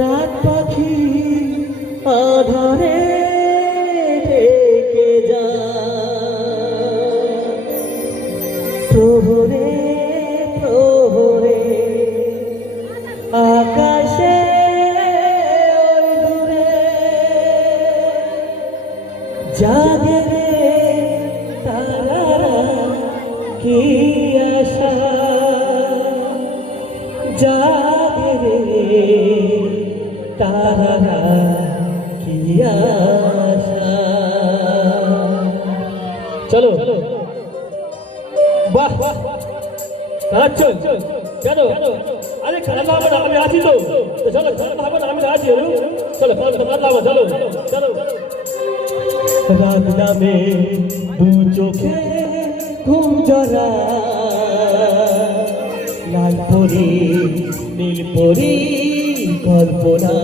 রাত পাখি আধারে ঢেকে যায় প্রহরে প্রহরে আকাশে ওই দূরে জাগে রে তারারা কি আশা জাগে রে তারারা কি আশা। চলো বাহ খারাপ কেন? আরে খারাপ হবে না, আমি আছি তো। চলো খারাপ হবে না, আমি আছি। চলো চলো চলো। রাত নামে দু চোখে ঘুম জরা লাল পরি নীল পরি কল্পনা